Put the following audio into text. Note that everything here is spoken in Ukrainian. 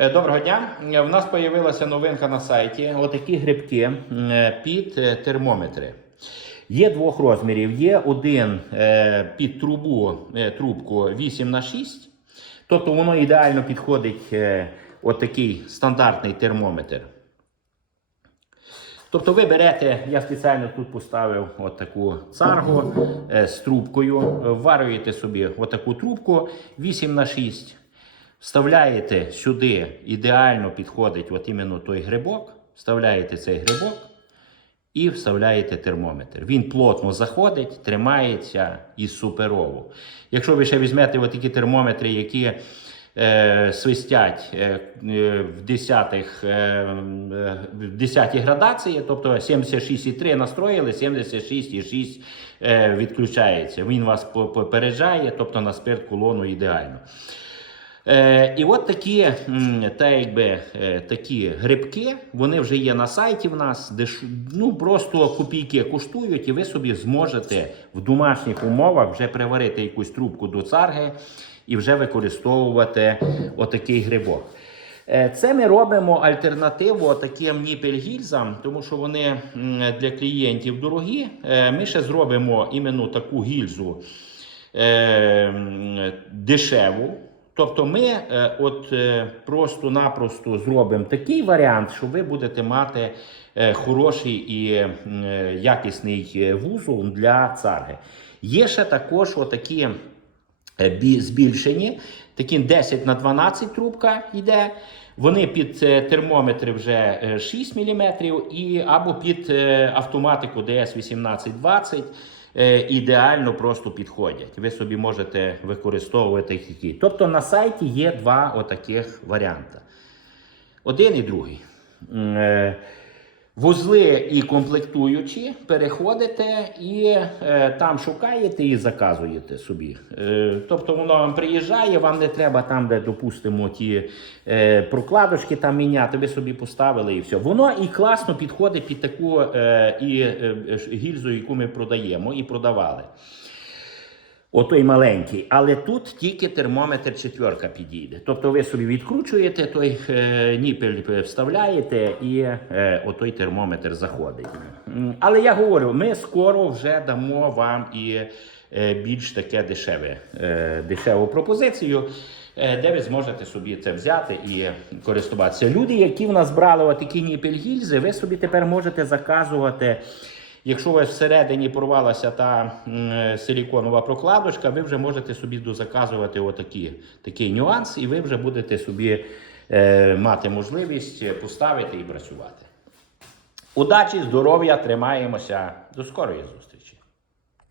Е, Доброго дня. Е, В нас з'явилася новинка на сайті. Отакі грибки е, під термометри. Є двох розмірів. Є один під трубу, трубку 8 на 6 Тобто воно ідеально підходить отакий стандартний термометр. Тобто ви берете, я спеціально тут поставив отаку царгу з трубкою, вварюєте собі отаку трубку 8 на 6 вставляєте сюди, ідеально підходить от іменно той грибок, вставляєте цей грибок і вставляєте термометр. Він плотно заходить, тримається і суперово. Якщо ви ще візьмете такі термометри, які е, свистять е, е, в 10 е, в 10 градації, тобто 76,3 настроїли, 76,6 е, відключається. Він вас попереджає, тобто на спирт колону ідеально. Е, і от такі, та якби, е, такі грибки, вони вже є на сайті в нас, де ну, просто копійки коштують, і ви собі зможете в домашніх умовах вже приварити якусь трубку до царги і вже використовувати отакий грибок. Е, Це ми робимо альтернативу таким ніпель-гільзам, тому що вони для клієнтів дорогі. Ми ще зробимо іменно таку гільзу дешеву. Тобто ми е, от е, просто-напросто зробимо такий варіант, що ви будете мати е, хороший і е, якісний е, вузол для царги. Є ще також отакі е, збільшені, такі 10 на 12 трубка йде. Вони під е, термометри вже е, 6 мм і або під е, автоматику DS1820 е, ідеально просто підходять. Ви собі можете використовувати які. Тобто на сайті є два отаких варіанти. Один і другий. Вузли і комплектуючі переходите і е, там шукаєте і заказуєте собі. Е, тобто воно вам приїжджає, вам не треба там, де, допустимо, ті е, прокладочки там міняти, ви собі поставили і все. Воно і класно підходить під таку е, і, е, гільзу, яку ми продаємо і продавали. Отой маленький, але тут тільки термометр четверка підійде. Тобто ви собі відкручуєте той е, ніпель, вставляєте і е, отой термометр заходить. Але я говорю, ми скоро вже дамо вам і е, більш таке дешеве, е, дешеву пропозицію. е, Де ви зможете собі це взяти і користуватися. Люди, які в нас брали такі ніпель-гільзи, ви собі тепер можете заказувати Якщо у вас всередині порвалася та силіконова прокладочка, ви вже можете собі дозаказувати отакі, такий нюанс, і ви вже будете собі е, мати можливість поставити і працювати. Удачі, здоров'я, тримаємося. До скорої зустрічі!